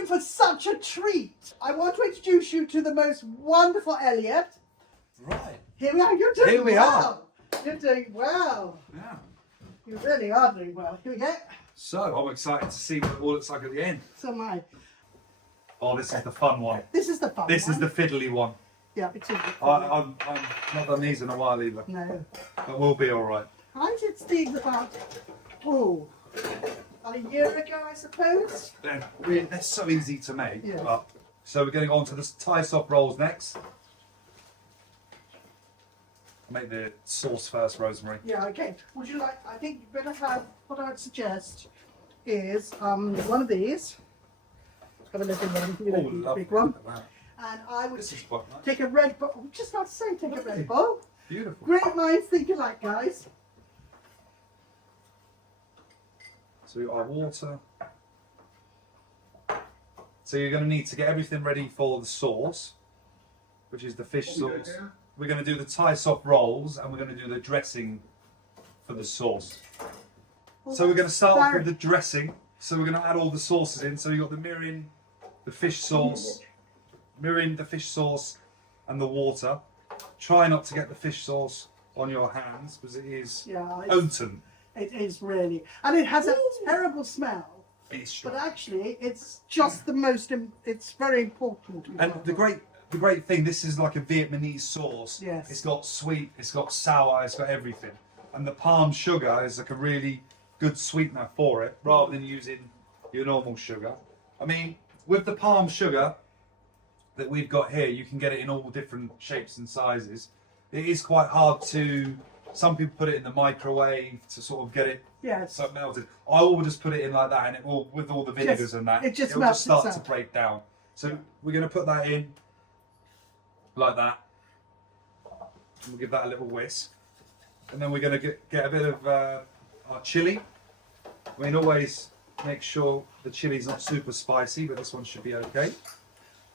in for such a treat. I want to introduce you to the most wonderful Elliott. Right. Here we are. You're doing Here we well. You're doing well. Yeah. You really are doing well. Here we go. So I'm excited to see what it all looks like at the end. So am I. Oh, this is the fun one. This is the fun This one. is the fiddly one. Yeah, it is. I'm not done these in a while either. No. But we'll be all right. I did these about a year ago, I suppose. They're so easy to make. Yeah. So we're going to go on to the Thai soft rolls next. I'll make the sauce first, Rosemary. Yeah, okay. Would you like, I think you better have, what I would suggest is one of these. Have a little one, you know, lovely. big one. Look at that. And I would This is quite nice. take a red bowl. I'm just about to say, take a Lovely. red bowl. Beautiful. Great minds think alike, guys. So we've got our water. So you're going to need to get everything ready for the sauce, which is the fish sauce. We're going to do the Thai soft rolls and we're going to do the dressing for the sauce. So we're going to start off with the dressing. So we're going to add all the sauces in. So you've got the mirin, the fish sauce, and the water. Try not to get the fish sauce on your hands because it is potent. It is really. And it has a terrible smell. It's strong. But actually, it's just the most, it's very important. And the great thing, this is like a Vietnamese sauce. Yes. It's got sweet, it's got sour, it's got everything. And the palm sugar is like a really good sweetener for it, rather than using your normal sugar. I mean, with the palm sugar that we've got here, you can get it in all different shapes and sizes. It is quite hard to, some people put it in the microwave to sort of get it so melted. I will just put it in like that and it will, with all the vinegars and that, it'll just start to break down. So we're going to put that in like that. We'll give that a little whisk. And then we're going to get a bit of our chili. I mean, always make sure the chili's not super spicy, but this one should be okay.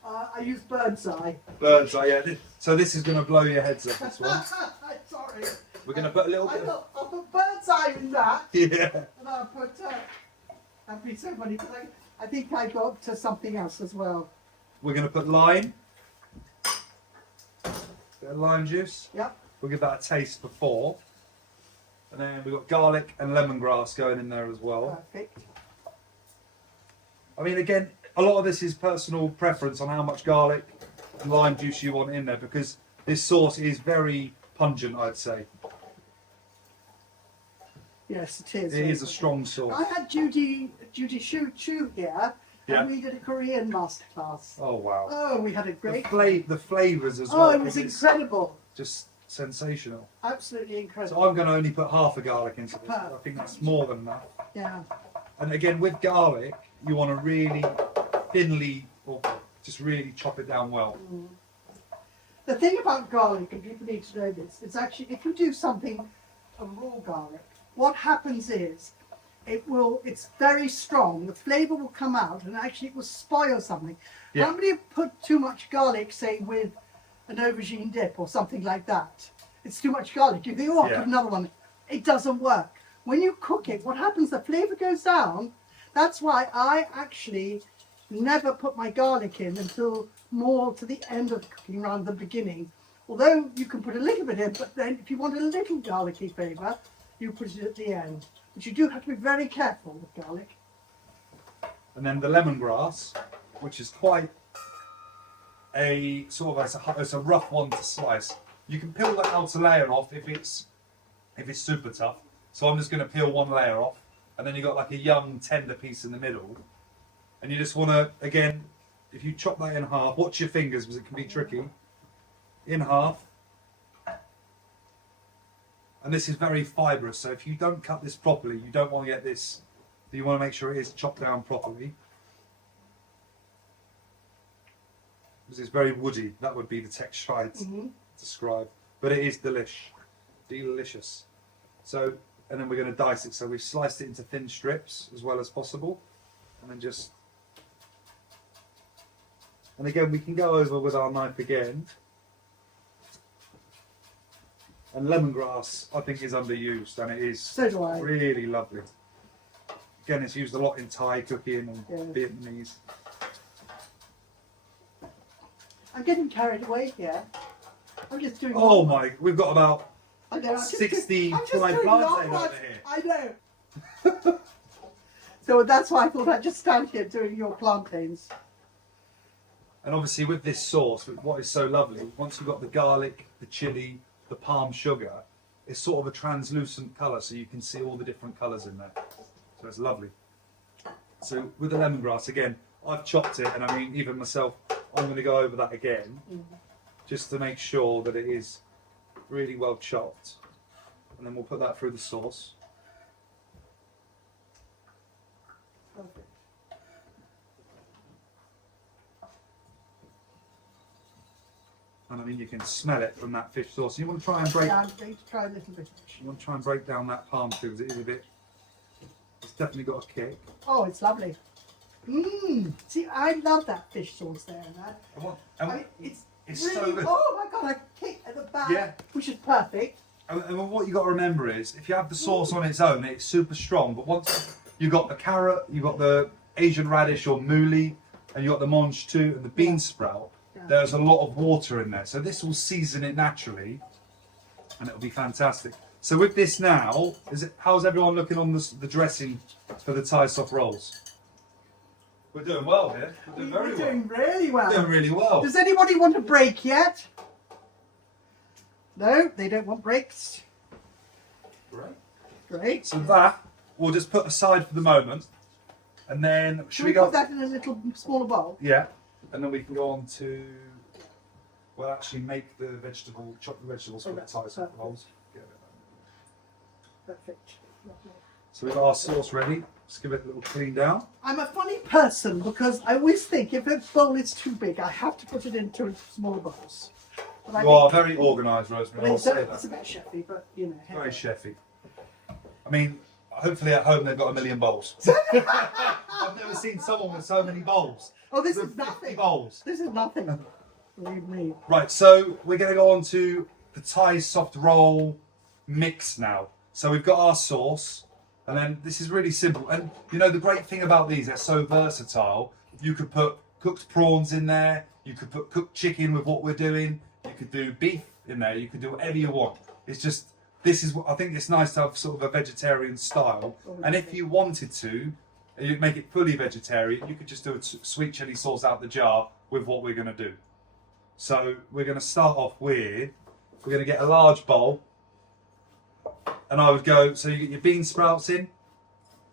I use bird's eye. Bird's eye, yeah. So this is going to blow your heads off, this one. Sorry. We're going to put a little bit I'll put bird's eye in that. Yeah. And I'll put, that'd be so funny, because I think I got to something else as well. We're going to put lime. Bit of lime juice. Yep. We'll give that a taste before. And then we've got garlic and lemongrass going in there as well. Perfect. I mean, again, a lot of this is personal preference on how much garlic and lime juice you want in there, because this sauce is very pungent, I'd say. Yes, it is. It is a strong sauce. I had Judy Chu here, and we did a Korean masterclass. Oh, wow. Oh, we had a great... The flavours as well. Oh, it was incredible. Just sensational. Absolutely incredible. So I'm going to only put half a garlic into this. I think that's more than enough. Yeah. And again, with garlic, you want to really thinly, or just really chop it down well. Mm. The thing about garlic, and people need to know this, it's actually, if you do something, a raw garlic, what happens is, it's very strong, the flavour will come out, and actually it will spoil something. Yeah. How many have put too much garlic, say, with an aubergine dip or something like that? It's too much garlic. You think, oh, I'll put another one. It doesn't work. When you cook it, what happens, the flavour goes down. That's why I actually never put my garlic in until more to the end of the cooking, rather than the beginning. Although you can put a little bit in, but then if you want a little garlicky flavour, you put it at the end. But you do have to be very careful with garlic. And then the lemongrass, which is quite a sort of, it's a rough one to slice. You can peel that outer layer off if it's super tough. So I'm just going to peel one layer off, and then you've got like a young tender piece in the middle. And you just want to, again, if you chop that in half, watch your fingers because it can be tricky. In half. And this is very fibrous, so if you don't cut this properly, you don't want to get this, you want to make sure it is chopped down properly. Because it's very woody, that would be the texture I'd describe. But it is delicious. So, and then we're going to dice it, so we've sliced it into thin strips as well as possible. And then just, and again we can go over with our knife again. And lemongrass, I think, is underused, and it is really lovely. Again, it's used a lot in Thai cooking and Vietnamese. I'm getting carried away here. I'm just doing. Oh one. my, we've got about I know. I'm just 60 I'm just fried doing plantains long over ones. here. I know. So that's why I thought I'd just stand here doing your plantains. And obviously with this sauce, what is so lovely, once you've got the garlic, the chilli, the palm sugar, it's sort of a translucent colour, so you can see all the different colours in there. So it's lovely. So with the lemongrass, again, I've chopped it, and I mean, even myself, I'm going to go over that again, just to make sure that it is really well chopped. And then we'll put that through the sauce. Perfect. And I mean, you can smell it from that fish sauce. You want to try and break. Yeah, I'm going to try a little bit. You want to try and break down that palm sugar because it is a bit. It's definitely got a kick. Oh, it's lovely. Mmm. See, I love that fish sauce there. It's really, so good. Oh my god, I kick at the back, Yeah. which is perfect. And what you got to remember is, if you have the sauce on its own, it's super strong. But once you got the carrot, you got the Asian radish or mooli, and you got the mange too, and the bean sprout. Yeah. There's a lot of water in there, so this will season it naturally, and it'll be fantastic. So with this now, how's everyone looking on the dressing for the Thai soft rolls? We're doing well here. We're doing very We're well. doing really well. We're doing really well. Does anybody want a break yet? No, they don't want breaks. Great. Great. So that we'll just put aside for the moment, and then Should we go? put that in a little smaller bowl? Yeah, and then we can go on to. We'll actually make the chop the vegetables for the that's Thai soft perfect. rolls. Perfect. Lovely. So we've got our sauce ready. Just give it a little clean down. I'm a funny person because I always think if a bowl is too big, I have to put it into smaller bowls. But You are very organised, Rosemary. I'll it's, say it's a that. bit chefy, but you know. Very chefy. I mean, hopefully at home they've got 1 million bowls. I've never seen someone with so many bowls. Oh, this With is 50 nothing. bowls. This is nothing. Believe me. Right, so we're going to go on to the Thai soft roll mix now. So we've got our sauce, and then this is really simple. And you know, the great thing about these, they're so versatile. You could put cooked prawns in there, you could put cooked chicken with what we're doing, you could do beef in there, you could do whatever you want. It's just, this is what I think it's nice to have sort of a vegetarian style. And if you wanted to, you'd make it fully vegetarian, you could just do a sweet chili sauce out the jar with what we're going to do. So we're going to start off with, we're going to get a large bowl, and I would go, so you get your bean sprouts in.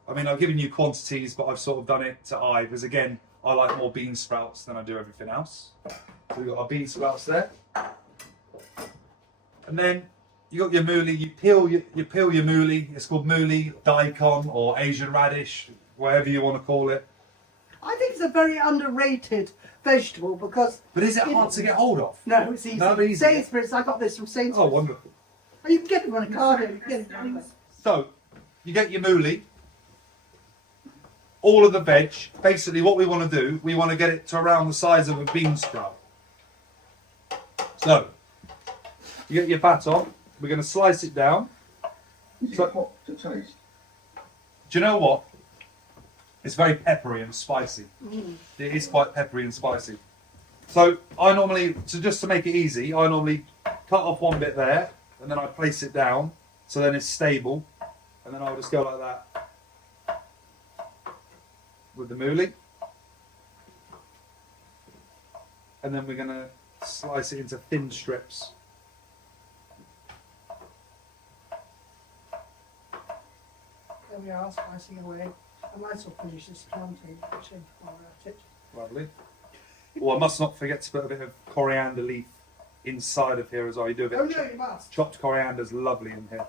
I mean, I've given you quantities, but I've sort of done it to eye, because again, I like more bean sprouts than I do everything else. So we've got our bean sprouts there. And then you got your mooli, you peel your mooli, it's called mooli, daikon, or Asian radish, whatever you want to call it. I think it's a very underrated vegetable because. But is it hard to get hold of? No, it's easy. No, easy. Sainsbury's, I got this from Sainsbury's. Oh, wonderful. Oh, you can get it on a card. You can get it anywhere. So, you get your mooli, all of the veg. Basically, what we want to do, we want to get it to around the size of a bean sprout. So, you get your baton, we're going to slice it down. Is So- it hot to taste? Do you know what? It's very peppery and spicy. It is quite peppery and spicy. So, just to make it easy, I normally cut off one bit there, and then I place it down, so then it's stable, and then I'll just go like that with the mooli. And then we're going to slice it into thin strips. There we are, slicing away. I might as well finish this plantain actually while we're at it. Lovely. Oh, I must not forget to put a bit of coriander leaf inside of here as well. You do a bit Oh of no, you must. chopped coriander is lovely in here.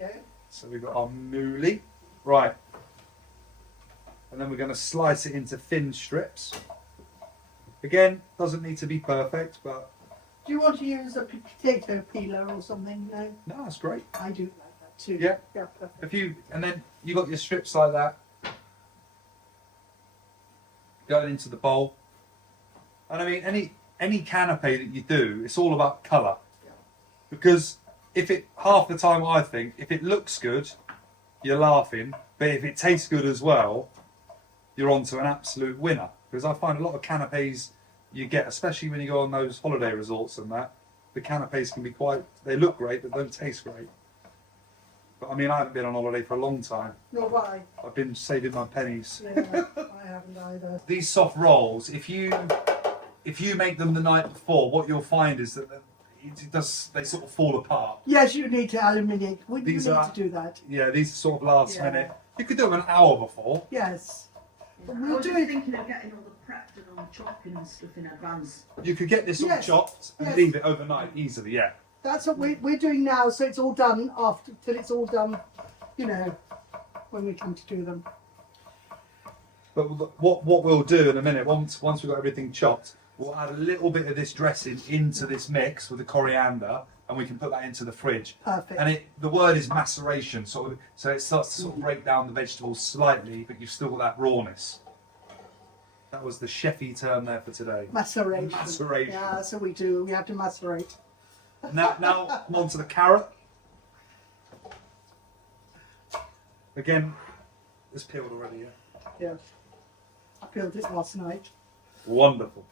Okay. So we've got our mooli. Right. And then we're going to slice it into thin strips. Again, doesn't need to be perfect, but Do you want to use a potato peeler or something? No, no, that's great. I do like that too. Yeah. Yeah, perfect. And then you got your strips like that going into the bowl. And I mean, any canapé that you do, it's all about colour. Yeah. Because half the time I think, if it looks good, you're laughing. But if it tastes good as well, you're on to an absolute winner. Because I find a lot of canapés you get, especially when you go on those holiday resorts and that, the canapes can be quite, they look great, but don't taste great. But I mean, I haven't been on holiday for a long time. Nor why. I've been saving my pennies. Yeah, I haven't either. These soft rolls, if you make them the night before, what you'll find is that they sort of fall apart. Yes, you need to aluminiate. You need to do that. Yeah, these are sort of last Yeah. minute. You could do them an hour before. Yes. But I we'll was do just it. thinking of getting all the prepped and all the chopping and stuff in advance. You could get this all Yes. chopped and Yes. leave it overnight easily, yeah. That's what we're doing now, so it's all done after, till it's all done, you know, when we come to do them. But what we'll do in a minute, once we've got everything chopped, we'll add a little bit of this dressing into this mix with the coriander, and we can put that into the fridge. Perfect. And the word is maceration, so it starts to sort of break down the vegetables slightly, but you've still got that rawness. That was the chefy term there for today. Maceration. Maceration. Yeah, that's what we do. We have to macerate. Now come on to the carrot. Again, it's peeled already, yeah? Yeah. I peeled it last night. Wonderful.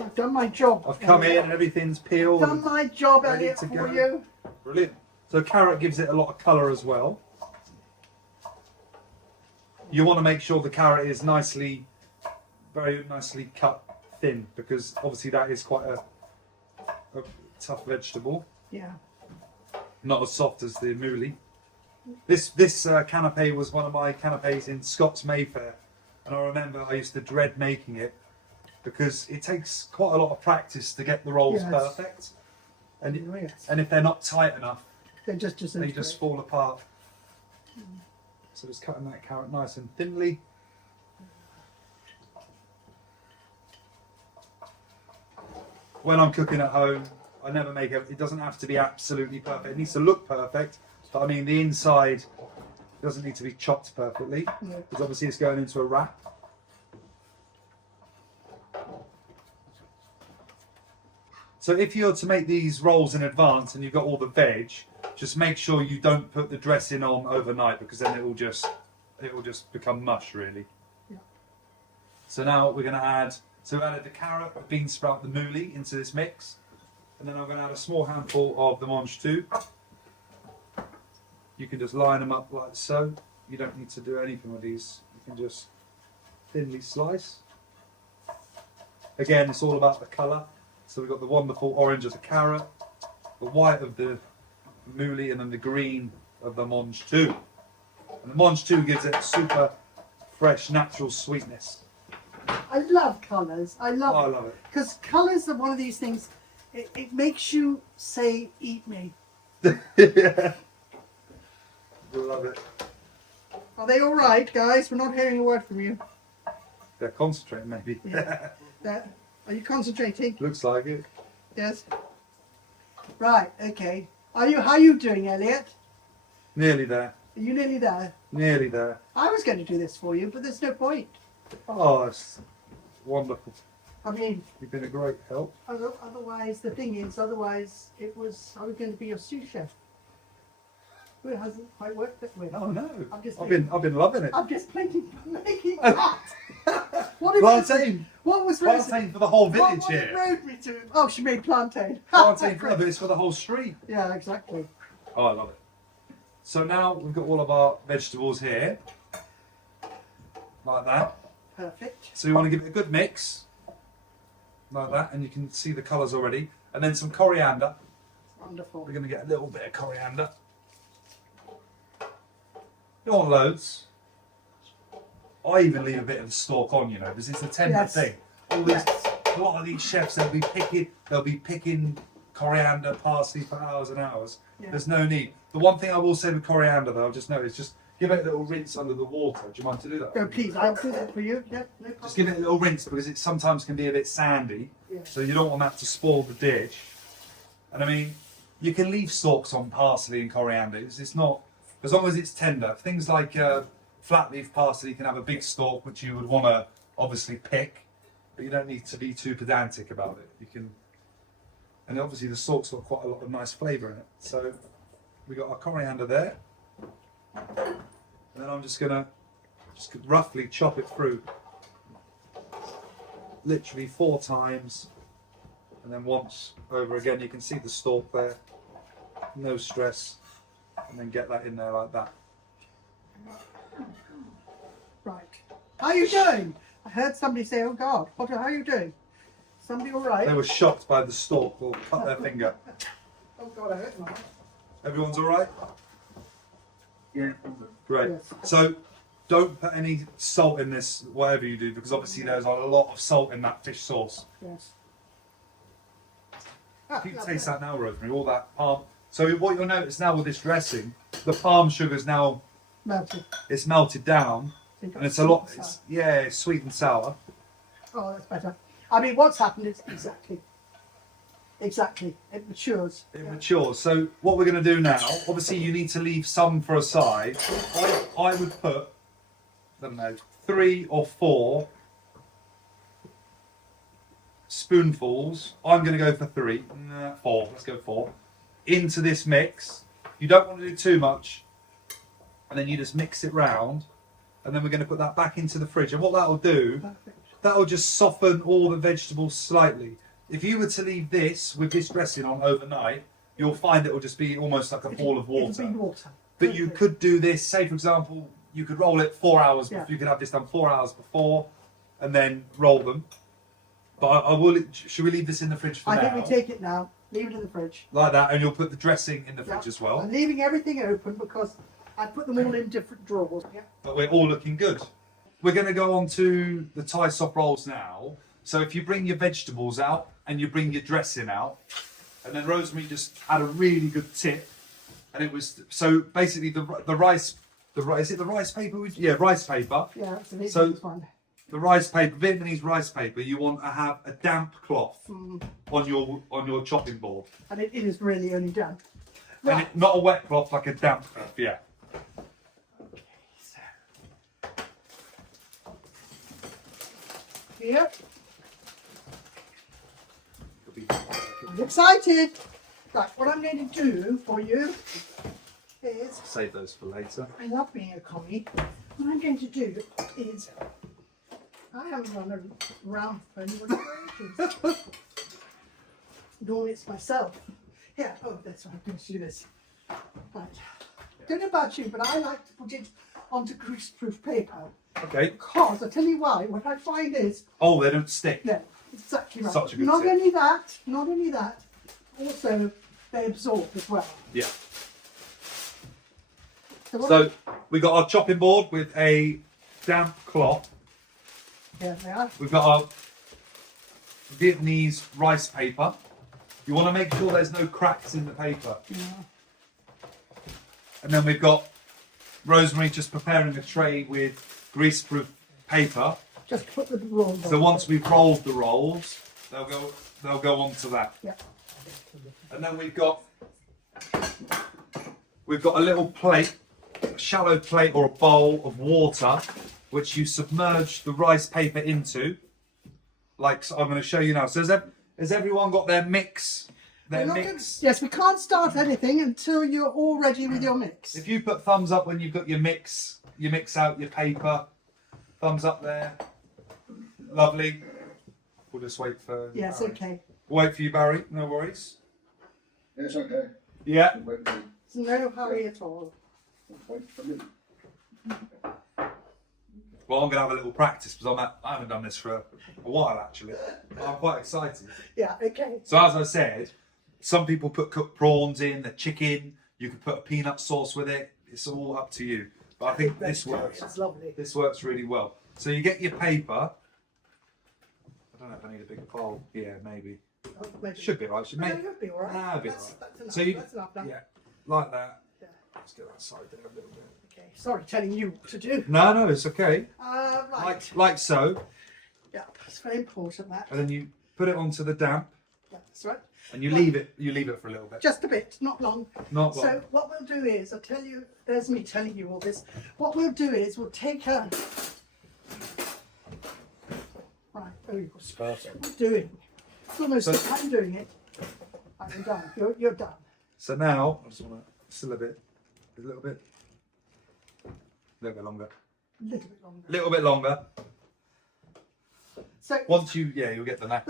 I've done my job. I've come in and everything's peeled. Done my job, ready Elliott, to for go. you. Brilliant. So carrot gives it a lot of colour as well. You want to make sure the carrot is very nicely cut thin, because obviously that is quite a tough vegetable. Yeah. Not as soft as the mouli. This canapé was one of my canapés in Scott's Mayfair, and I remember I used to dread making it because it takes quite a lot of practice to get the rolls Yes. perfect, and Yes. and if they're not tight enough, They just they disintegrate. just fall apart. So just cutting that carrot nice and thinly. When I'm cooking at home, I never make it. It doesn't have to be absolutely perfect. It needs to look perfect, but I mean the inside doesn't need to be chopped perfectly, Yeah. because obviously it's going into a wrap. So if you're to make these rolls in advance and you've got all the veg, just make sure you don't put the dressing on overnight, because then it will just become mush really. Yeah. So now we're going to add. So we've added the carrot, the bean sprout, the mouli into this mix, and then I'm going to add a small handful of the mange too. You can just line them up like so. You don't need to do anything with these. You can just thinly slice. Again, it's all about the colour. So we've got the wonderful orange of the carrot, the white of the mouli, and then the green of the mange too. And the mange too gives it a super fresh, natural sweetness. I love colours. I I love love it. because colours are one of these things. It makes you say, "Eat me." Yeah. Love it. Are they all right, guys? We're not hearing a word from you. They're concentrating maybe. Yeah. Are you concentrating? Looks like it. Yes. Right. Okay. How are you doing, Elliott? Nearly there. Are you nearly there? Nearly there. I was going to do this for you, but there's no point. Oh, it's wonderful. I mean, You've been a great help. otherwise, the thing is, otherwise, I was going to be your sous chef. But it hasn't quite worked that way. Oh no. I've I've been loving it. I'm just making that. What it Plantain. What was Rosemary? Plantain for the whole village What here. rode me to? Oh, she made plantain. Plantain for it's for the whole street. Yeah, exactly. Oh, I love it. So now we've got all of our vegetables here, like that. Perfect. So you want to give it a good mix, like that, and you can see the colours already. And then some coriander. Wonderful. We're going to get a little bit of coriander. You don't want loads. I even leave a bit of the stalk on, you know, because it's a tender Yes. thing. All these, Yes. a lot of these chefs, they'll be picking coriander, parsley for hours and hours. Yeah. There's no need. The one thing I will say with coriander, though, I've just noticed, just give it a little rinse under the water. Do you mind to do that? Go, please. I'll do that for you. Yeah, no problem. Just give it a little rinse, because it sometimes can be a bit sandy. Yeah. So you don't want that to spoil the dish. And I mean, you can leave stalks on parsley and coriander. It's not, as long as it's tender. Things like flat leaf parsley can have a big stalk, which you would want to obviously pick, but you don't need to be too pedantic about it. You can, and obviously the stalk's got quite a lot of nice flavour in it. So we got our coriander there, and then I'm just gonna roughly chop it through. literally 4 times, and then once over again. You can see the stalk there, no stress, and then get that in there like that. Right. How are you doing? I heard somebody say, "Oh God, Potter, how are you doing?" Somebody all right? They were shocked by the stalk or cut their finger. Oh God, I hurt my. Everyone's all right? Yeah. Great. Yes. So don't put any salt in this, whatever you do, because obviously there's a lot of salt in that fish sauce. Yes. If you taste that now, Rosemary, all that palm. So what you'll notice now with this dressing, the palm sugar's now Melted. it's melted down, So you've got and it's a sweet lot. and It's, sour. yeah, it's sweet and sour. Oh, that's better. I mean, what's happened is exactly. It matures. It Yeah. matures. So what we're going to do now, obviously you need to leave some for a side. I would put, I don't know, 3 or 4 spoonfuls. I'm going to go for 3. Nah, 4. Let's go 4. Into this mix. You don't want to do too much. And then you just mix it round. And then we're going to put that back into the fridge. And what that'll do, Perfect. that'll just soften all the vegetables slightly. If you were to leave this with this dressing on overnight, you'll find it will just be almost like a ball of It'll water. be water. But you Perfect. could do this, say for example, you could roll it 4 hours. Yeah. You could have this done 4 hours before, and then roll them. But I will. Should we leave this in the fridge for I now? think we take it now. Leave it in the fridge. Like that, and you'll put the dressing in the Yeah. fridge as well. I'm leaving everything open because I put them all in different drawers. Yeah. But we're all looking good. We're going to go on to the Thai soft rolls now. So if you bring your vegetables out and you bring your dressing out, and then Rosemary just had a really good tip, and it was so basically the rice is it the rice paper? Yeah, rice paper. Yeah, it's an So- Vietnamese one. The rice paper, Vietnamese rice paper. You want to have a damp cloth Mm. on your chopping board, And it is really only done. and Right. not a wet cloth, like a damp cloth. Yeah. Here. I'm excited. Right, what I'm going to do for you is, Save those for later. I love being a commie. What I'm going to do is, I haven't run around for anyone for ages. Normally it's myself. Yeah, oh, that's right, I'm going to do this. Right. Don't know about you, but I like to put it onto greaseproof paper. Okay. Because, I'll tell you why, what I find is, Oh, they don't stick. yeah, exactly right. Such a good not tip. only that, also they absorb as well. Yeah. So, what- So we got our chopping board with a damp cloth. here they are. We've got our Vietnamese rice paper. You want to make sure there's no cracks in the paper. Yeah. And then we've got Rosemary just preparing a tray with greaseproof paper. Just put the rolls on. So once we've rolled the rolls, they'll go onto that. Yeah. And then we've got a little plate, a shallow plate or a bowl of water, which you submerge the rice paper into. Like so I'm going to show you now. So has everyone got their mix? Their We're not mix. gonna- yes, we can't start anything until you're all ready with your mix. If you put thumbs up when you've got your mix out your paper. Thumbs up there. Lovely. We'll just wait for. Yes, Barry. okay. Wait for you, Barry. No worries. It's okay. Yeah. Wait for me. There's no hurry at all. Wait for me. Well, I'm going to have a little practice because I haven't done this for a while actually. I'm quite excited. Yeah, okay. So as I said, some people put cooked prawns in, the chicken. You could put a peanut sauce with it. It's all up to you. But I think this works. It's lovely. This works really well. So you get your paper. I don't know if I need a bigger bowl. Yeah, maybe. Oh, maybe. Should be right. Should No, maybe. you'll be all right. Nah, it'll be That's- all right. that's enough. So you, That's enough now. yeah, like that. Yeah. Let's get that side there a little bit. Okay. Sorry, telling you what to do. No, it's okay. Right. Like so, Yeah, it's very important that. and then you put it onto the damp, Yeah, that's right. and you leave it. You leave it for a little bit. Just a bit, not long. Not So long. what we'll do is, I'll tell you, there's me telling you all this. What we'll do is we'll take a... Right, there you go. Perfect. What we're doing. It's almost So- the time doing it. I'm done. You're done. So now I just want to still a little bit longer. A little bit longer. A little bit longer. So Once you'll get the knack.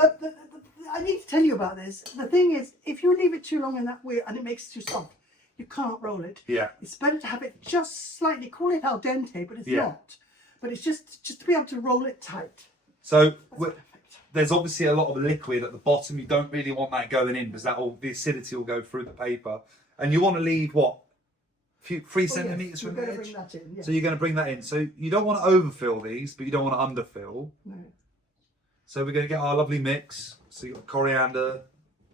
I need to tell you about this. The thing is, if you leave it too long in that way and it makes it too soft, you can't roll it. Yeah. It's better to have it just slightly, call it al dente, but it's Yeah. not. But it's just to be able to roll it tight. So Perfect. there's obviously a lot of liquid at the bottom. You don't really want that going in because the acidity will go through the paper. And you want to leave what? 3 centimetres We're from the going to edge? bring that in. Yeah. So you're going to bring that in. So you don't want to overfill these, but you don't want to underfill. No. So we're going to get our lovely mix. So you've got coriander,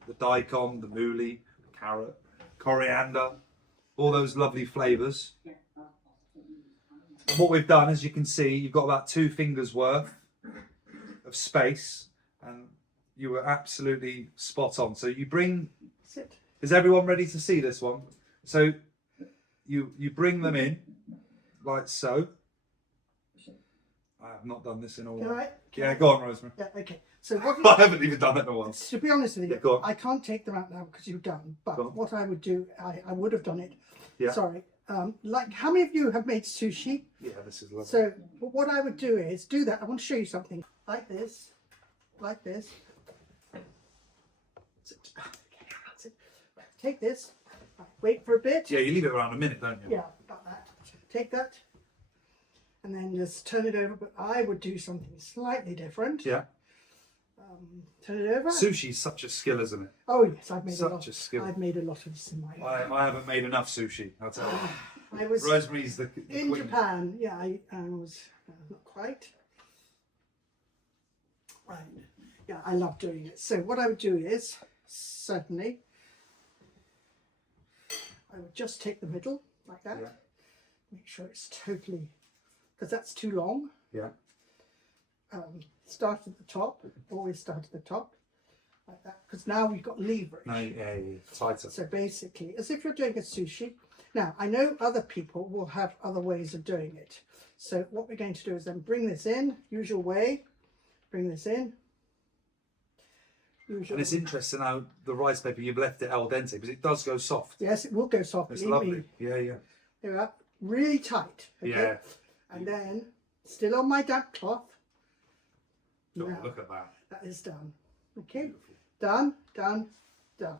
the daikon, the mooli, the carrot, coriander, all those lovely flavours. And what we've done, as you can see, you've got about 2 fingers worth of space, and you were absolutely spot on. So you bring, Sit. is everyone ready to see this one? So you bring them in like so. I have not done this in a while. Can I? Yeah, go on, Rosemary. Yeah, okay. So what I haven't even done it in a while. to be honest with you, Yeah, go on. I can't take them out now because you've done. Go on. But what I would do, I would have done it. Yeah. Sorry. Like, how many of you have made sushi? Yeah, this is lovely. So what I would do is do that. I want to show you something like this, like this. That's it. Take this. Wait for a bit. Yeah, you leave it around a minute, don't you? Yeah, about that. Take that, and then just turn it over. But I would do something slightly different. Yeah. Turn it over. Sushi's such a skill, isn't it? Oh yes, I've made Such a lot. a skill. I've made a lot of this in my life. I haven't made enough sushi, I'll tell you. I was Rosemary's the in queen. Japan. Yeah, I was not quite. Right. Yeah, I love doing it. So what I would do is certainly I would just take the middle like that. Yeah. Make sure it's totally, because that's too long. Yeah. Start at the top. Always start at the top like that, because now we've got leverage. No, yeah, tighter. So basically, as if you're doing a sushi. Now, I know other people will have other ways of doing it. So what we're going to do is then bring this in, usual way. Bring this in. Usual. And it's interesting how the rice paper, you've left it al dente, because it does go soft. Yes, it will go soft. It's believe lovely. me. Yeah, yeah. There we are. Really tight. Okay? Yeah. And then, still on my damp cloth. Oh, Now, look at that. that is done. Okay? Done, done, done.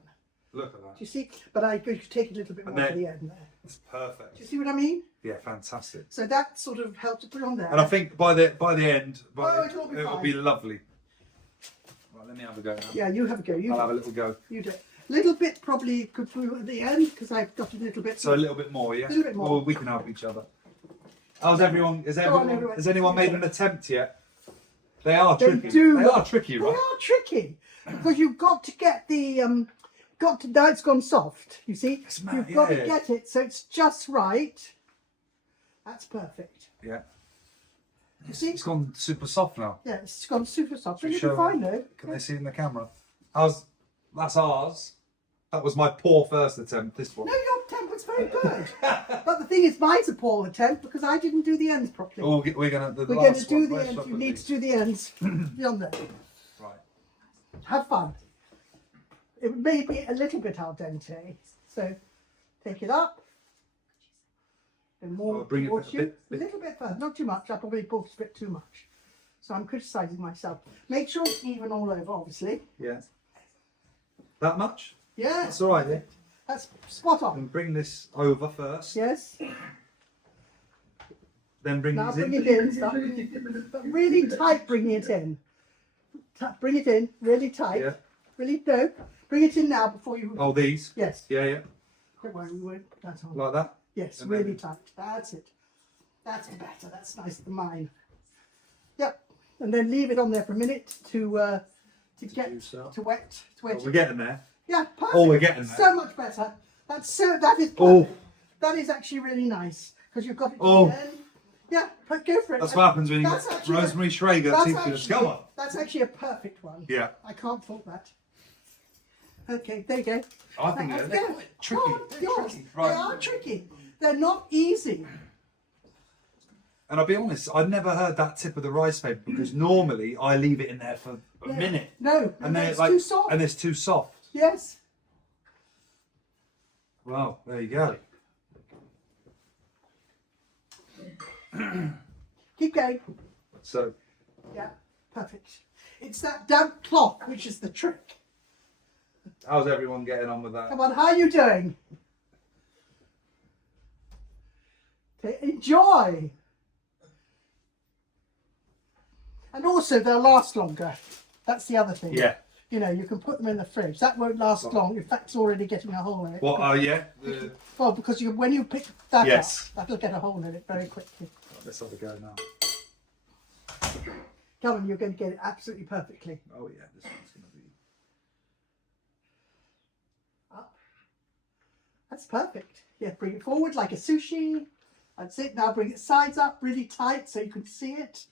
Look at that. Do you see? But I could take a little bit And more to then- the end there. It's perfect. Do you see what I mean? Yeah, fantastic. So that sort of helps to put on there. And I think by the end, it'll be it will fine. be lovely. Right, let me have a go now. Yeah, you have a go. I'll have a little go. You do. Little bit probably could put at the end because I've got a little bit. So a little bit more, yeah? A little bit more. Or we can help each other. How's everyone? everyone. Has anyone made an attempt yet? They are They tricky. do. They are tricky, They right? are tricky because you've got to get the now it's gone soft. You see, It's mad, you've got to yeah. get it so it's just right. That's perfect. Yeah. You see? It's gone super soft now. Yeah, it's gone super soft. Should we It'll be show fine them? though. Can they see in the camera? That's ours. That was my poor first attempt. This one. No, your temp was very good. But the thing is, mine's a poor attempt because I didn't do the ends properly. Oh, we're gonna. We're going to do the ends. You need to do the ends beyond there. Right. Have fun. It may be a little bit al dente, so take it up. And more Oh, bring it towards a you. bit- A little bit further, not too much. I probably brought it a bit too much. So I'm criticising myself. Make sure it's even all over, obviously. Yeah. That much? Yeah, That's all right. Yeah. that's spot on. And bring this over first. Yes. Then bring Now these bring in. it in, start bringing it in. But really tight bringing it in. Bring it in, really tight. Yeah. Really, no. Bring it in now before you... Oh, these. Yes. Yeah, yeah. Don't worry, we won't put that on. Like that. Yes, And really then- tight. That's it. That's better. That's nicer than mine. Yep. And then leave it on there for a minute to get juice out. to wet. To wet. Oh, we're getting there. Yeah, perfect. Oh, we're getting there. So much better. That is perfect. Oh. That is actually really nice because you've got it. Oh. To the end. Yeah, but go for it. That's what happens when you That's get actually- Rosemary Shrager That's teaching us. Come on. That's actually a perfect one. Yeah. I can't fault that. Okay, there you go. I think Let's they're go. tricky. Go on, They're yours. tricky. They Right. are tricky. They're not easy. And I'll be honest, I've never heard that tip of the rice paper because normally I leave it in there for a minute. No, And then it's like, too soft. and it's too soft. Yes. Well, there you go. Keep going. So Yeah, perfect. It's that damp cloth which is the trick. How's everyone getting on with that? Come on, how are you doing? Okay, enjoy. And also they'll last longer. That's the other thing. Yeah. You know, you can put them in the fridge. That won't last long. In fact, it's already getting a hole in it. What? Oh, yeah. Well, because when you pick that Yes. up, that'll get a hole in it very quickly. Let's have a go now. Come on, you're going to get it absolutely perfectly. Oh yeah, this one's going to be. Up. That's perfect. Yeah, bring it forward like a sushi. That's it. Now bring it sides up really tight so you can see it.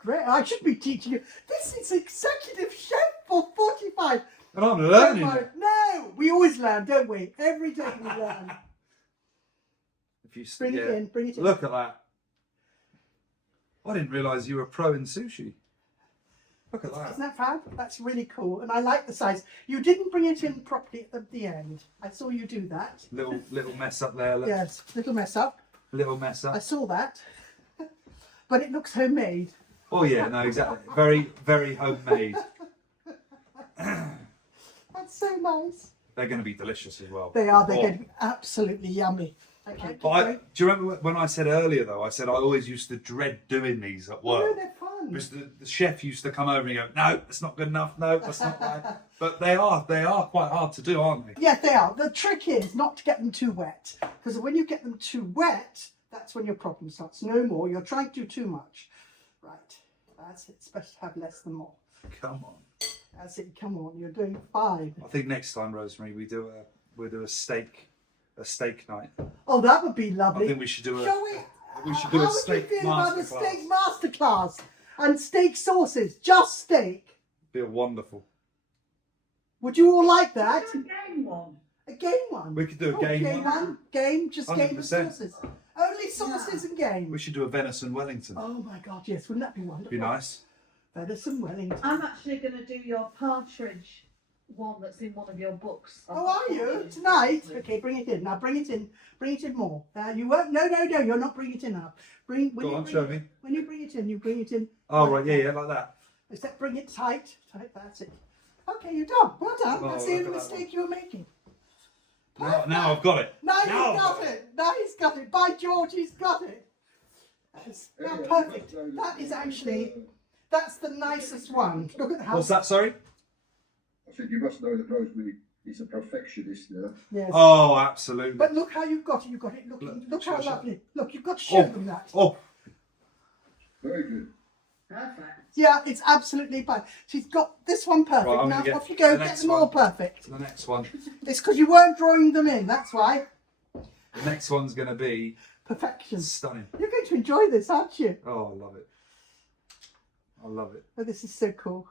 Great. I should be teaching you. This is executive chef for 45. And I'm learning. No, we always learn, don't we? Every day we learn. If you Bring it in, bring it in. Look at that. I didn't realise you were a pro in sushi. Look at that. Isn't that fab? That's really cool. And I like the size. You didn't bring it in properly at the end. I saw you do that. Little mess up there. Look. Yes, little mess up. Little mess I up. saw that. But it looks homemade. Oh yeah, no, exactly. Very, very homemade. That's so nice. They're going to be delicious as well. They are. They're Oh. going to be absolutely yummy. Okay. But do you remember when I said earlier though? I said I always used to dread doing these at work. No, they're fun. Because the chef used to come over and go, no, that's not good enough. No, that's not right. But they are quite hard to do, aren't they? Yeah, they are. The trick is not to get them too wet. Because when you get them too wet, that's when your problem starts. No more. You're trying to do too much. Right. That's it. It's best to have less than more. Come on. That's it. Come on. You're doing fine. I think next time, Rosemary, we'll do a steak night. Oh, that would be lovely. I think we should do Shall we should do a How steak would you feel about the masterclass. steak masterclass and steak sauces? Just steak. Be wonderful. Would you all like that? Is there a game one? A game one. We could do a game one. Game, just game and 100%. sauces. Only sauces and game. We should do a venison Wellington. Oh my God, yes, wouldn't that be wonderful? Be nice. Venison Wellington. I'm actually going to do your partridge one that's in one of your books. Oh, are you? Tonight? Okay, bring it in. Now bring it in. Bring it in more. You won't. No, you're not bringing it in now. When Go you on, bring show it- me. When you bring it in, you bring it in. Oh, like right, yeah, like that. Except bring it tight. Tight, that's it. Okay, you're done. Well done. Oh, That's the look only at that mistake you were making. Now I've got it. Now Now you've got it. Now he's got it. By George, he's got it. That's now perfect. That is actually, that's the nicest one. Look at how. What's that, sorry? I said, you must know that Rosemary is a perfectionist now. Yes. Oh, absolutely. But look how you've got it. You've got it. Look how show. lovely. Look, you've got to show them that. Oh, Very good. Perfect. Yeah, it's absolutely fine. She's got this one perfect. Right, I'm Now gonna get off you go. the Get next them all one. perfect. the next one. It's because you weren't drawing them in. That's why. The next one's going to be Perfection. stunning. You're going to enjoy this, aren't you? Oh, I love it. I love it. Oh, this is so cool.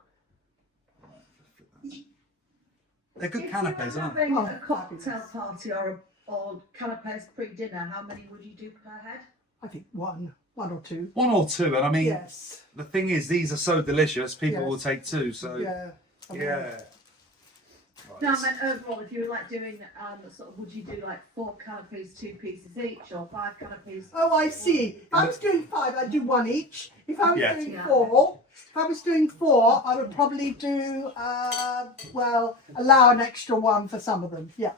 They're good If canapes, you were aren't they? having Oh, a cocktail fabulous. party or canapes pre-dinner, how many would you do per head? I think one or two. One or two, and I mean, Yes. the thing is, these are so delicious, people Yes. will take two, so Yeah. I mean, yeah. Right, No, I let's- meant overall, if you were like doing, sort of, would you do like 4 canapes, 2 pieces each, or 5 canapes? Oh, I see. If I was doing 5, I'd do 1 each. If I was Yeah. doing Yeah. 4, I would probably do, allow an extra one for some of them. Yeah.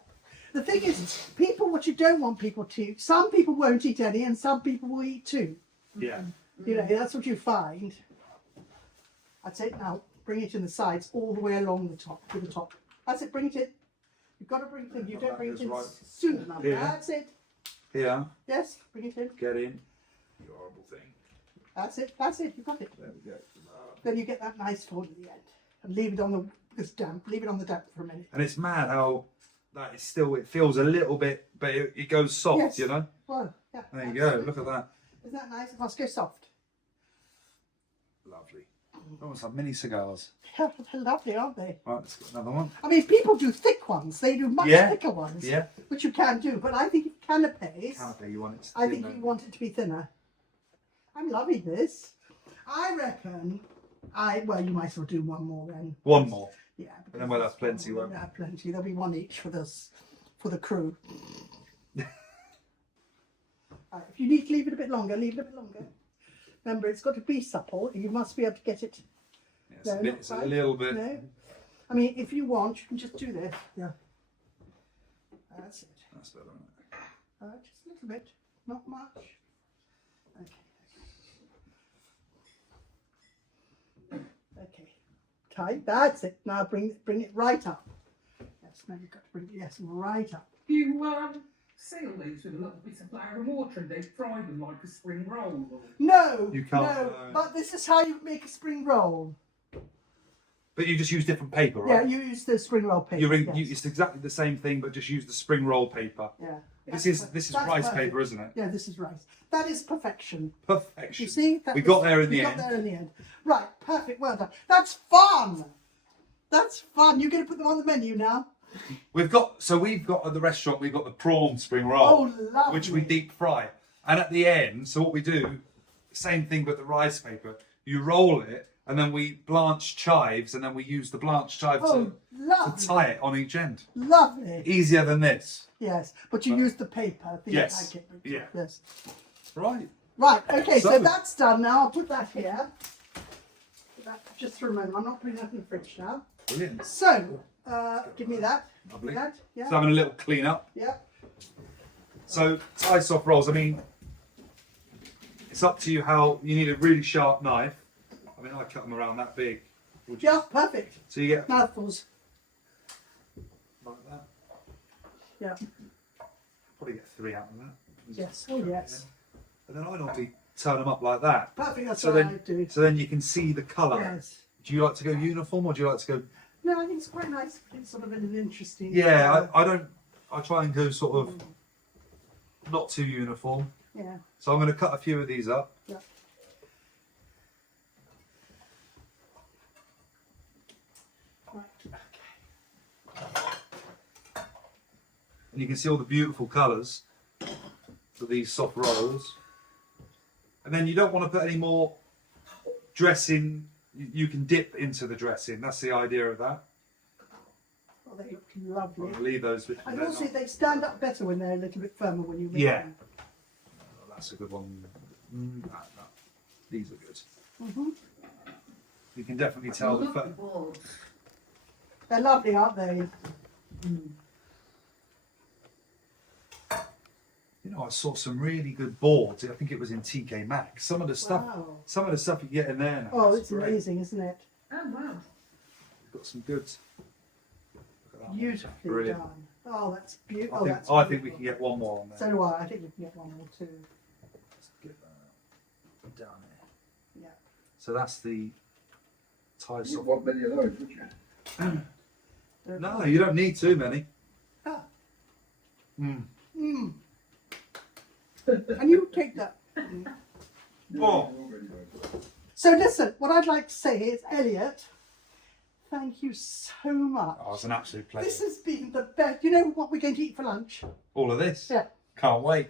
The thing is, what you don't want people to eat, some people won't eat any and some people will eat 2. yeah. You know, that's what you find. That's it. Now, bring it in the sides all the way along the top, to the top. That's it. Bring it in. You've got to bring it in. You don't bring it in Right. soon enough. Yeah. That's it. Here, Yes, bring it in. get in. You horrible thing. That's it. That's it. You've got it. There we go. Then you get that nice fold at the end and leave it on the damp. Leave it on the damp for a minute. And it's mad how that is still, it feels a little bit, but it goes soft, Yes. you know? Well, yeah. There you go, absolutely. look at that. Isn't that nice? It must go soft. Lovely. Almost like mini cigars. Yeah, they're lovely, aren't they? Right, let's get another one. I mean, people do thick ones. They do much Yeah. thicker ones, Yeah. which you can do. But I think canapes, Canapé, you want it I thin, think don't you want it to be thinner. I'm loving this. I reckon you might as well do one more then. One more. Yeah. And then we'll have plenty, We'll won't we? have plenty. There'll be 1 each for the crew. Right, if you need to leave it a bit longer, leave it a bit longer. Remember, it's got to be supple. You must be able to get it. Yeah, it's a little bit. No. I mean, if you want, you can just do this. Yeah. That's it. That's better, isn't it? Just a little bit, not much. Okay. Okay. Tight. That's it. Now bring it right up. Yes. Now you've got to bring it. Yes, right up. You seal these with a little bit of flour and water and they fry them like a spring roll. Or... No. You can't, No. But this is how you make a spring roll. But you just use different paper, right? Yeah, you use the spring roll paper. It's exactly the same thing, but just use the spring roll paper. Yeah. This is rice perfect. paper, isn't it? Yeah, this is rice. That is perfection. Perfection. You see? We got there in the we end. got there in the end. Right, perfect. Well done. That's fun. That's fun. You're going to put them on the menu now. We've got at the restaurant we've got the prawn spring roll, Oh, lovely. which we deep fry, and at the end, so what we do, same thing but the rice paper. You roll it, and then we blanch chives, and then we use the blanched chive to tie it on each end. Lovely. Easier than this. Yes, but you use the paper. The Yes. packet. Yeah. Yes. Right. Right. Okay. So So- that's done now. I'll put that here. Put that just for a moment. I'm not putting that in the fridge now. Brilliant. So, give me that. Lovely. That. Yeah. So having a little clean up. Yeah. So Thai soft rolls. I mean, it's up to you how you need a really sharp knife. I mean, I cut them around that big. Would you? Yeah. Perfect. So you get Mouthfuls. like that. Yeah. Probably get 3 out of that. Yes. Oh yes. And then I normally turn them up like that. Perfect. That's So what I then, do. so then you can see the colour. Yes. Do you like to go uniform or do you like to go? No, I think it's quite nice. It's sort of in an interesting. Yeah, I don't. I try and go sort of not too uniform. Yeah. So I'm going to cut a few of these up. Yeah. Right. Okay. And you can see all the beautiful colours for these soft rolls. And then you don't want to put any more dressing. You can dip into the dressing. That's the idea of that. Oh, they look lovely. I'll leave those. Bits, And they're also, not- they stand up better when they're a little bit firmer when you make Yeah. them. Oh, that's a good one. No. These are good. Mhm. You can definitely tell the Lovely balls. They're lovely, aren't they? You know, I saw some really good boards. I think it was in TK Maxx. Some of the stuff, Wow. some of the stuff you get in there now. Oh, is it's great. amazing, isn't it? Oh wow. Got some good. Look at that one. Beautifully Brilliant. done. Oh, that's beautiful. I think we can get one more on there. So do I. I think we can get one more too. Let's get that down there. Yeah. So that's the Thai You soft. want many of those, would you? No, you don't need too many. Ah. Mm. Mm. And you take that. Mm. No, Oh. you've already done. So listen, what I'd like to say is, Elliott, thank you so much. Oh, it's an absolute pleasure. This has been the best. You know what we're going to eat for lunch? All of this. Yeah. Can't wait.